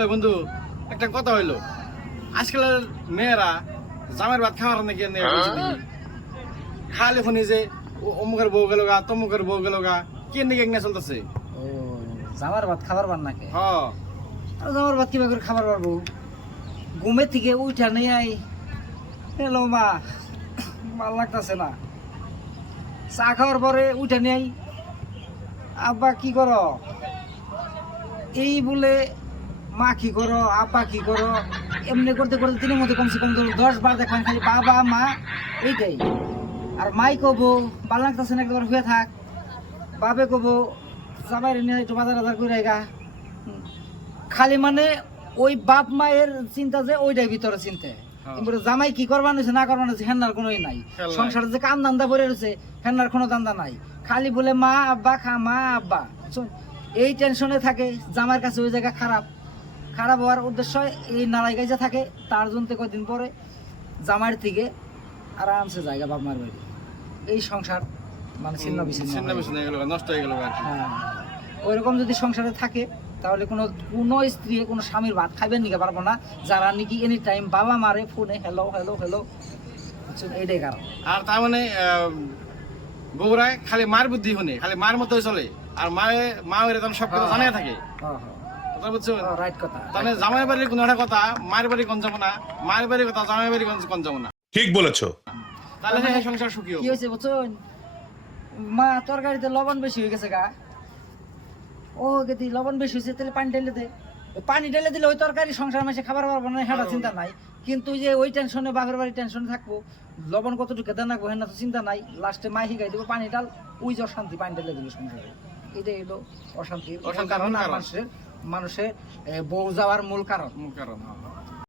ওই বন্ধু একটা কথা হইলো, আজকালের মেয়েরা জামের ভাত খাওয়ার নাকি খালি শুনি যে অমুকের বউ গেল গা, তমুকের বউ গেল গা, কে নাকি এগনা চলতেছে। ও জামার ভাত খাবার পার নাকি? হ্যাঁ, আর জামার ভাত কিভাবে করে খাবার পারবো? ঘুমের থেকে উঠা নেই আই, হ্যালো মা, ভাল লাগতেছে না। চা খাওয়ার পরে উঠা নেই, আব্বা কি করো? এই বলে মা কি করো, আব্বা কি করো, এমনি করতে করতে তিনের মধ্যে কমসে কম 10 বার দেখবেন খালি বাবা মা এইটাই। আর মাই কবো ভাল লাগতেছে না, একবার হয়ে থাক। বাবে কবো যাবাই নিয়ে একটু বাজার বাজার করে গা। খালি মানে ওই বাপ মায়ের চিন্তা যে ওইটাই ভিতরে চিন্তা। কিন্তু জামাই কি করবা নিছে না করবা নিছে হেন্নার কোনোই নাই। সংসারে যে কাম দান্দা পড়ে রয়েছে হেন্নার কোনো দান্দা নাই। খালি বলে মা আব্বা খা, মা আব্বা। এই টেনশনে থাকে, জামার কাছে ওই জায়গা খারাপ হওয়ার উদ্দেশ্য এই নাড়াই গাইজা থাকে। তার জন্য কয়েকদিন পরে জামাইয়ের থেকে আরামসে জায়গা বাপ মার বাড়ি। এই সংসার মানে ছিন্ন বিচ্ছিন্ন হয়ে গেল, নষ্ট হয়ে গেল। হ্যাঁ, ওইরকম যদি সংসারে থাকে তাহলে কোনো স্ত্রী কোনো স্বামীর ভাত খাইবেন নিতে পারবো না, যারা নাকি এনি টাইম বাবা মারে ফোনে হ্যালো হ্যালো হ্যালো। এইটাই কারণ। আর তার মানে বউরাই খালি মার বুদ্ধি শুনে, খালি মার মতো চলে, আর মা এরকম সব কথা জানিয়ে থাকে। বুঝছো? রাইট কথা। তাহলে জামাই বাড়ির কোনো একটা কথা মায়ের বাড়ি কোন যাবো না, মায়ের বাড়ির কথা জামাই বাড়ি কোন যাবো না। ঠিক বলেছো। তাহলে সেই সংসার সুখী কি হয়েছে বুঝছেন? মা তরকারিতে লবণ বেশি হয়ে গেছে গা। ও গেদি লবণ বেশি হয়েছে, তাহলে পানি ঢেলে দে। পানি ঢেলে দিলে ওই তরকারি সংসার মাসে খাবার পারবো না, সেটা চিন্তা নাই। কিন্তু যে ওই টেনশনে বাপের বাড়ির টেনশনে থাকবো, লবণ কতটুকু দেন রাখবো হেন তো চিন্তা নাই। লাস্টে মা শিখাই দেবো পানি ডাল, ওই যে অশান্তি, পানি ঢেলে দিল সংসারে। এটাই হলো অশান্তির কারণ। আর মানুষের বউ যাওয়ার মূল কারণ।